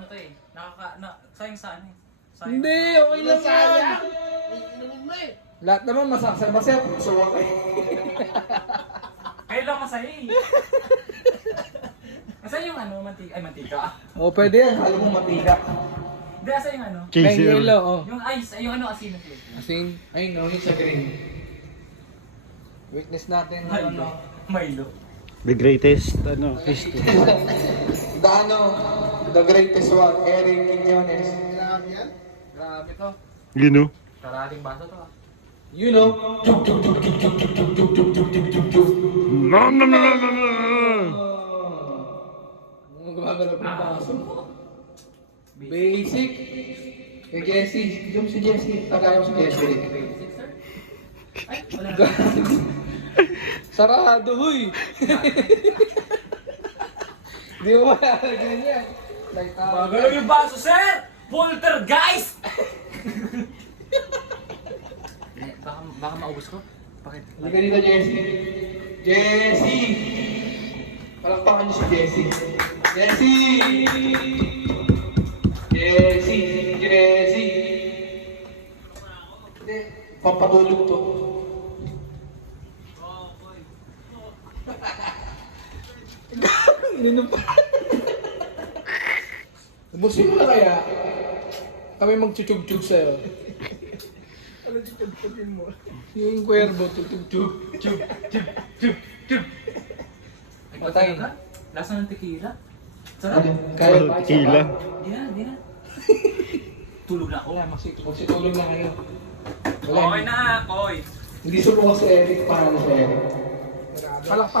ano to eh. Sayang sa ano eh. Sayang Hindi, sa- okay lang yan. Inumin mo eh. Lahat naman masasama sir. Suwa ka eh. Kayo lang masaya eh. Asan yung ano, mantika? Ay, mantika. O, pwede yan. Alam mo matika. Hindi, asan yung ano? May yellow, oh. Yung ice, ay yung ano, asin na flavor. Asin, ayun, no, yung sa green. Weakness natin, Milo. Milo. The greatest, ano, history. The ano, the greatest one, Eric Quiñones. Grabe yan. Grabe to. You know? Karating baso to ah. You know. No, no, no, no, no, no. Ang gumagalaw ng baso. Basic. Kay Jessie. Yung si Jessie. Tagay mo si Jessie. Basic, sir? Ay, wala na. Sarado, huy. Di mo malalagyan yan. Like, Magalaw yung baso, sir! Poltergeist! Baka maubos ko. Bakit? Halika dito, Jessie. Jessie! Palakpakan niyo si Jessie. Jessie! Jessie! Jessie! Hindi, papatulog to. Ininom pa. Ubusin mo na kaya. Kami magchuchug-chug sa'yo. Ano chupin mo? Yung kwerbo, tutug-chug. Patay. Lasa ng tequila. Sarap. Kaya Oh, pa, tequila. Di na, di na. Tulog na ako. Wala, magsitulog na kayo. Wala, Okay na, Koy. Hindi subukan si Eric para na si Eric. Palakpakan.